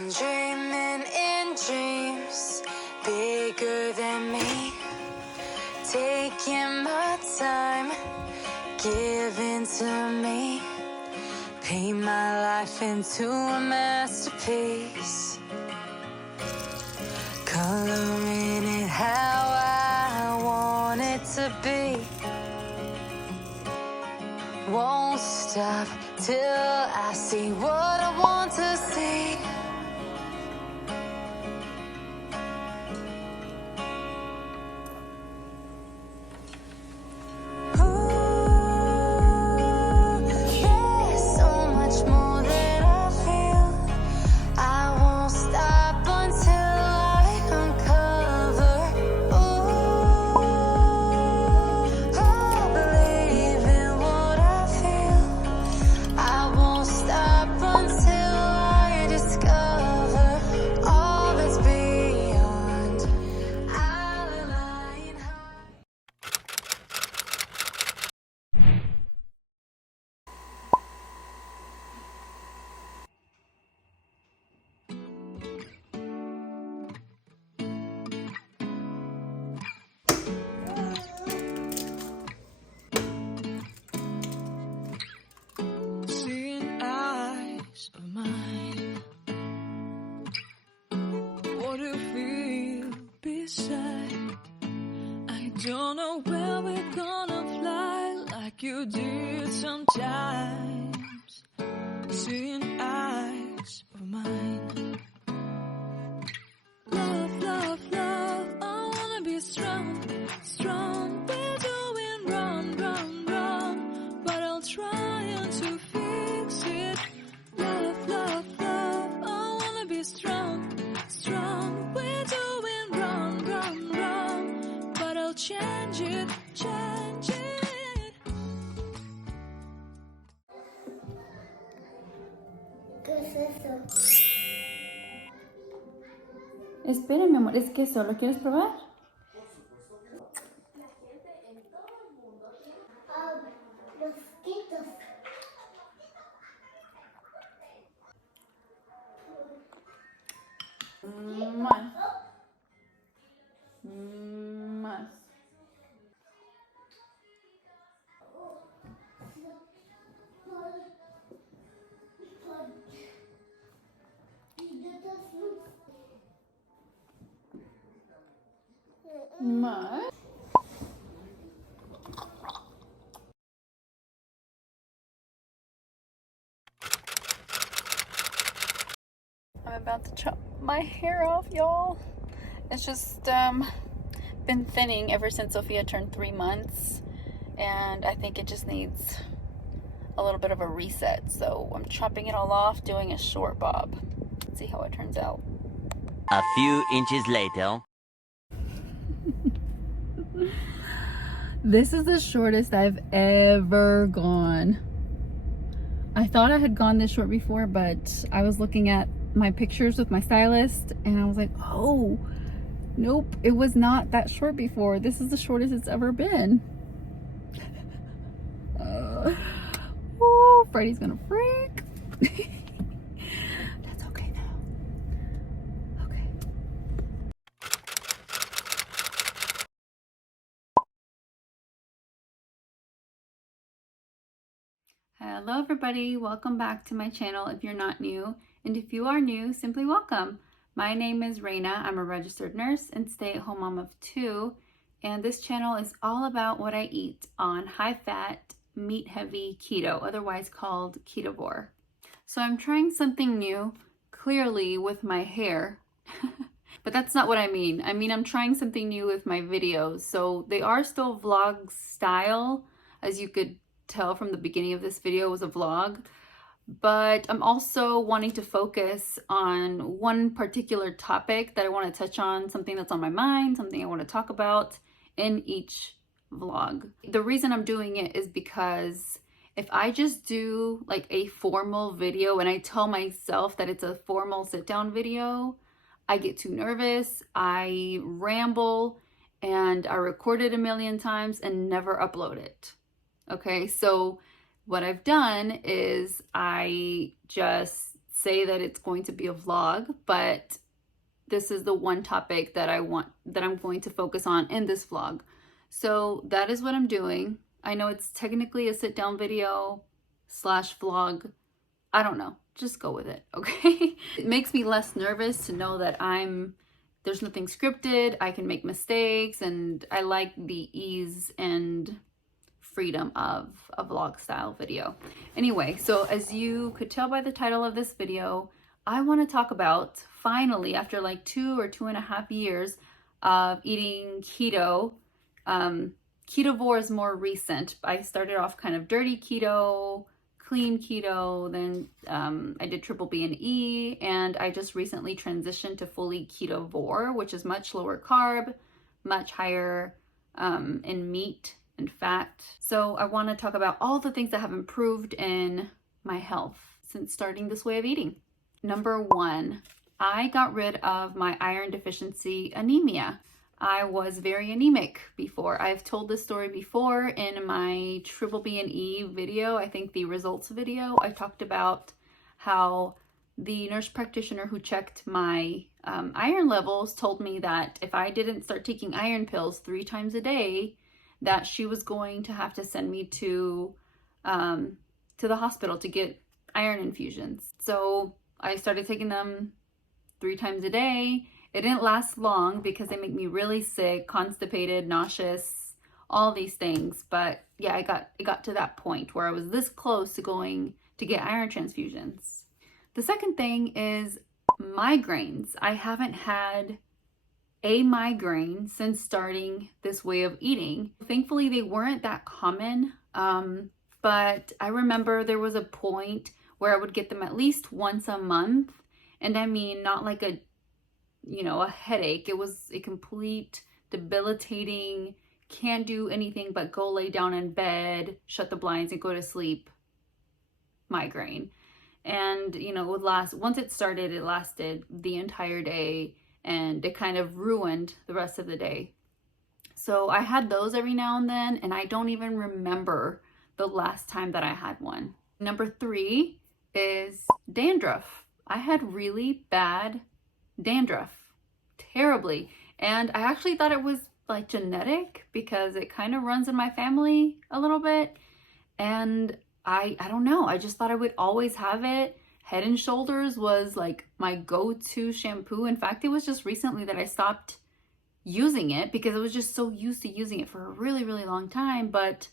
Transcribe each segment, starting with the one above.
I'm dreaming in dreams bigger than me, taking my time, giving to me, paint my life into a masterpiece, coloring it how I want it to be. Won't stop till I see what I want to see. Don't know where we're gonna fly like you did sometimes. Seeing eyes of mine. Love, love, love, I wanna be strong, strong. We're doing wrong, wrong, wrong, but I'll try to fix it. Love, love, love, I wanna be strong, strong. We're doing wrong, wrong, wrong, but I'll change it, change it. ¿Qué es eso? Espera, mi amor, es queso. ¿Lo quieres probar? Los quitos. Más. Más. Más. I'm about to chop my hair off, y'all. It's just been thinning ever since Sophia turned 3 months, and I think it just needs a little bit of a reset. So I'm chopping it all off, doing a short bob. Let's see how it turns out. A few inches later. This is the shortest I've ever gone. I thought I had gone this short before, but I was looking at my pictures with my stylist and I was like, oh, nope, it was not that short before. This is the shortest it's ever been. Oh, Freddie's gonna freak. That's okay though. Okay. Hello everybody, welcome back to my channel if you're not new, and if you are new, simply welcome. My name is Raina. I'm a registered nurse and stay-at-home mom of 2, and this channel is all about what I eat on high-fat, meat-heavy keto, otherwise called Ketovore. So I'm trying something new, clearly with my hair, but that's not what I mean. I mean, I'm trying something new with my videos. So they are still vlog style, as you could tell from the beginning of this video was a vlog, but I'm also wanting to focus on one particular topic that I want to touch on, something that's on my mind, something I want to talk about in each vlog. The reason I'm doing it is because if I just do like a formal video and I tell myself that it's a formal sit-down video, I get too nervous, I ramble, and I record it a million times and never upload it. Okay, so what I've done is I just say that it's going to be a vlog, but this is the one topic that I'm going to focus on in this vlog. So that is what I'm doing. I know it's technically a sit down video / vlog. I don't know. Just go with it, okay? It makes me less nervous to know that there's nothing scripted. I can make mistakes, and I like the ease and freedom of a vlog style video. Anyway, so as you could tell by the title of this video, I want to talk about, finally, after like 2 or 2.5 years of eating keto. Ketovore is more recent. I started off kind of dirty keto, clean keto, then I did triple B and E, and I just recently transitioned to fully Ketovore, which is much lower carb, much higher in meat and fat. So I want to talk about all the things that have improved in my health since starting this way of eating. Number 1, I got rid of my iron deficiency anemia. I was very anemic before. I've told this story before in my triple B and E video. I think the results video, I talked about how the nurse practitioner who checked my iron levels told me that if I didn't start taking iron pills 3 times a day, that she was going to have to send me to the hospital to get iron infusions. So I started taking them 3 times a day. It didn't last long because they make me really sick, constipated, nauseous, all these things. But yeah, it got to that point where I was this close to going to get iron transfusions. The second thing is migraines. I haven't had a migraine since starting this way of eating. Thankfully, they weren't that common. But I remember there was a point where I would get them at least once a month. And I mean, not like a headache. It was a complete debilitating, can't do anything but go lay down in bed, shut the blinds and go to sleep migraine. And, it would last, once it started, it lasted the entire day, and it kind of ruined the rest of the day. So I had those every now and then, and I don't even remember the last time that I had one. Number 3 is dandruff. I had really bad dandruff, terribly. And I actually thought it was like genetic because it kind of runs in my family a little bit. And I don't know, I just thought I would always have it. Head and Shoulders was like my go-to shampoo. In fact, it was just recently that I stopped using it because I was just so used to using it for a really, really long time. But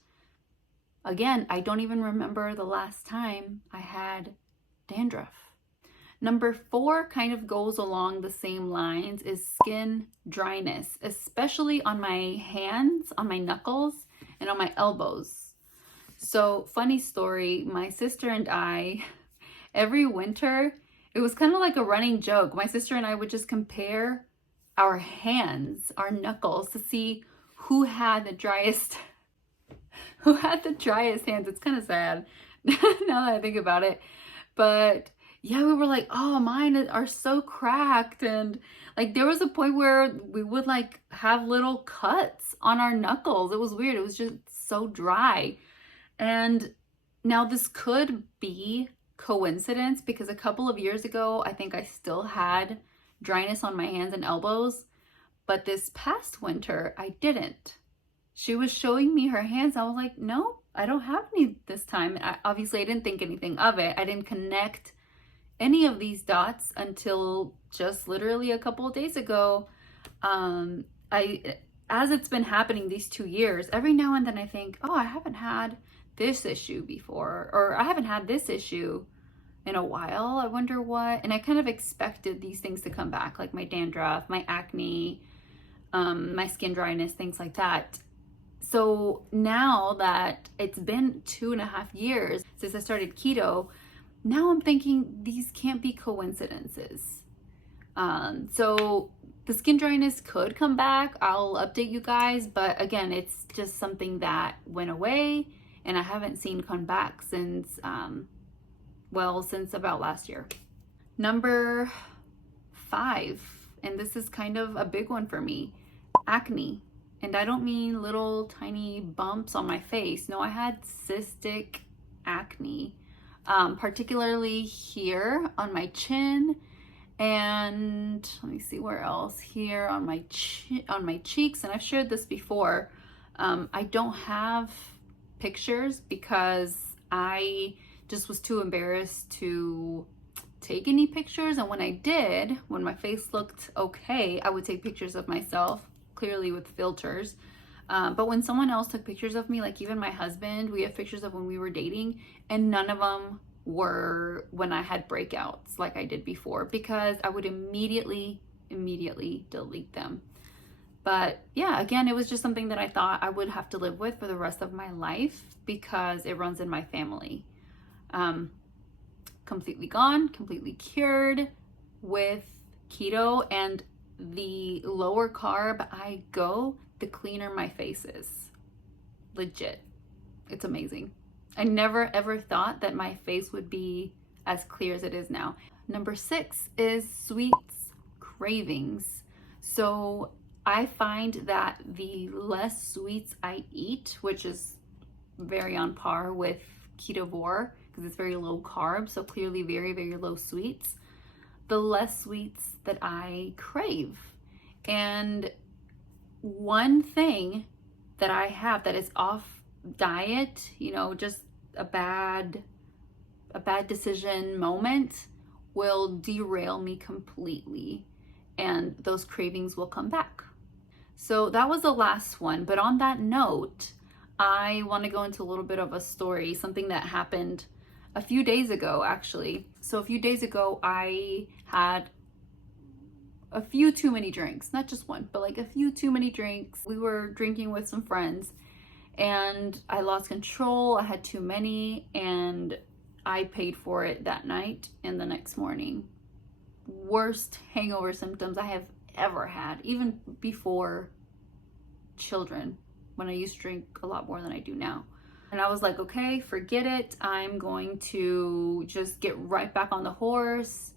again, I don't even remember the last time I had dandruff. Number 4 kind of goes along the same lines, is skin dryness, especially on my hands, on my knuckles, and on my elbows. So funny story, my sister and I, every winter, it was kind of like a running joke. My sister and I would just compare our hands, our knuckles, to see who had the driest hands. It's kind of sad now that I think about it. But yeah, we were like, oh, mine are so cracked. And like there was a point where we would like have little cuts on our knuckles. It was weird. It was just so dry. And now this could be coincidence because a couple of years ago, I think I still had dryness on my hands and elbows. But this past winter, I didn't. She was showing me her hands. I was like, no, I don't have any this time. Obviously, I didn't think anything of it. I didn't connect any of these dots until just literally a couple of days ago. As it's been happening these 2 years, every now and then I think, oh, I haven't had this issue before, or I haven't had this issue in a while. I wonder what. And I kind of expected these things to come back, like my dandruff, my acne, my skin dryness, things like that. So now that it's been 2.5 years since I started keto, now I'm thinking these can't be coincidences. So the skin dryness could come back. I'll update you guys, but again, it's just something that went away and I haven't seen come back since, since about last year. Number 5, and this is kind of a big one for me, acne. And I don't mean little tiny bumps on my face. No, I had cystic acne. particularly here on my chin, and let me see where else, here on my cheeks. And I've shared this before. I don't have pictures because I just was too embarrassed to take any pictures. And when I did, when my face looked okay, I would take pictures of myself, clearly with filters. But when someone else took pictures of me, like even my husband, we have pictures of when we were dating, and none of them were when I had breakouts like I did before, because I would immediately delete them. But yeah, again, it was just something that I thought I would have to live with for the rest of my life because it runs in my family. Completely gone, completely cured with keto, and the lower carb I go, the cleaner my face is. Legit. It's amazing. I never ever thought that my face would be as clear as it is now. Number 6 is sweets cravings. So I find that the less sweets I eat, which is very on par with Ketovore because it's very low carb, so clearly very, very low sweets, the less sweets that I crave. And one thing that I have that is off diet, you know, just a bad decision moment will derail me completely, and those cravings will come back. So that was the last one. But on that note, I want to go into a little bit of a story, something that happened a few days ago, actually. So a few days ago, I had a few too many drinks, not just one, but like a few too many drinks. We were drinking with some friends and I lost control. I had too many and I paid for it that night and the next morning. Worst hangover symptoms I have ever had, even before children, when I used to drink a lot more than I do now. And I was like, okay, forget it. I'm going to just get right back on the horse,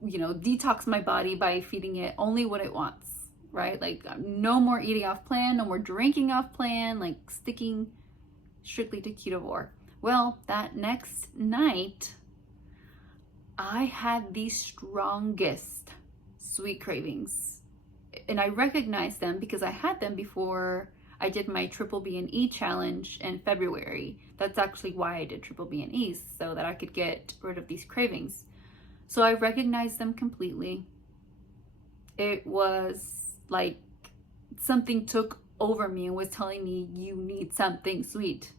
you know, detox my body by feeding it only what it wants, right? Like no more eating off plan, no more drinking off plan, like sticking strictly to Ketovore. Well, that next night, I had the strongest sweet cravings. And I recognized them because I had them before I did my triple B&E challenge in February. That's actually why I did triple B&E, so that I could get rid of these cravings. So I recognized them completely. It was like something took over me and was telling me, you need something sweet.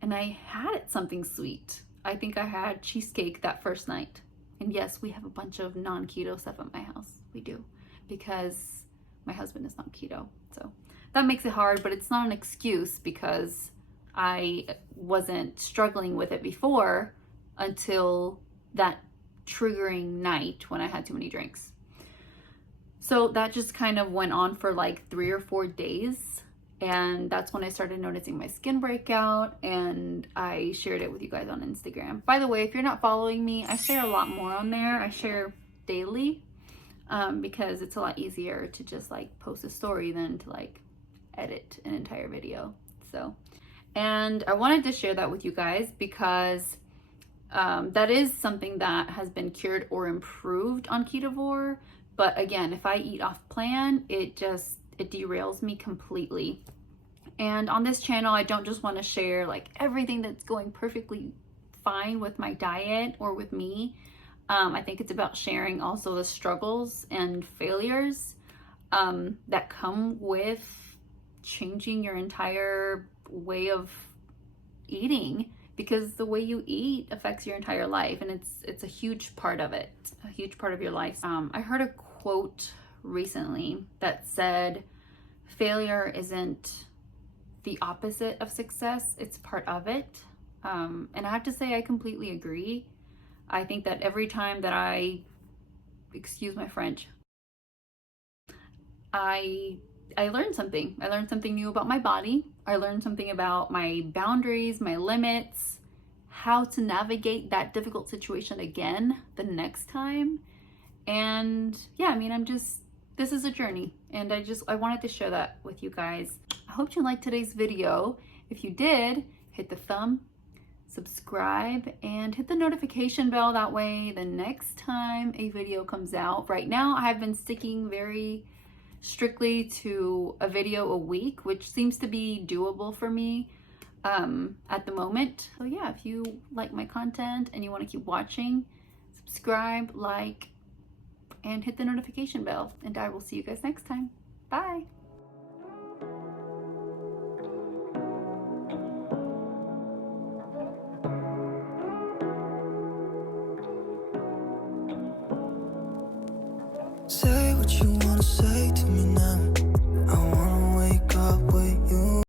And I had something sweet. I think I had cheesecake that first night. And yes, we have a bunch of non-keto stuff at my house. We do, because my husband is not keto. So that makes it hard, but it's not an excuse because I wasn't struggling with it before until that triggering night when I had too many drinks. So that just kind of went on for like 3 or 4 days. And that's when I started noticing my skin breakout, and I shared it with you guys on Instagram. By the way, if you're not following me, I share a lot more on there. I share daily because it's a lot easier to just like post a story than to like edit an entire video. So, and I wanted to share that with you guys because that is something that has been cured or improved on Ketovore. But again, if I eat off plan, it derails me completely. And on this channel, I don't just want to share like everything that's going perfectly fine with my diet or with me. I think it's about sharing also the struggles and failures that come with changing your entire way of eating, because the way you eat affects your entire life, and it's a huge part of it, a huge part of your life. I heard a quote recently that said, failure isn't the opposite of success, it's part of it. And I have to say, I completely agree. I think that every time that I, excuse my French, I learned something. I learned something new about my body. I learned something about my boundaries, my limits, how to navigate that difficult situation again the next time. And yeah, I mean, this is a journey, and I wanted to share that with you guys. I hope you liked today's video. If you did, hit the subscribe, and hit the notification bell. That way the next time a video comes out. Right now I've been sticking very strictly to a video a week, which seems to be doable for me at the moment. So yeah, if you like my content and you want to keep watching, subscribe, like, and hit the notification bell, and I will see you guys next time. Bye. Say what you wanna say to me now.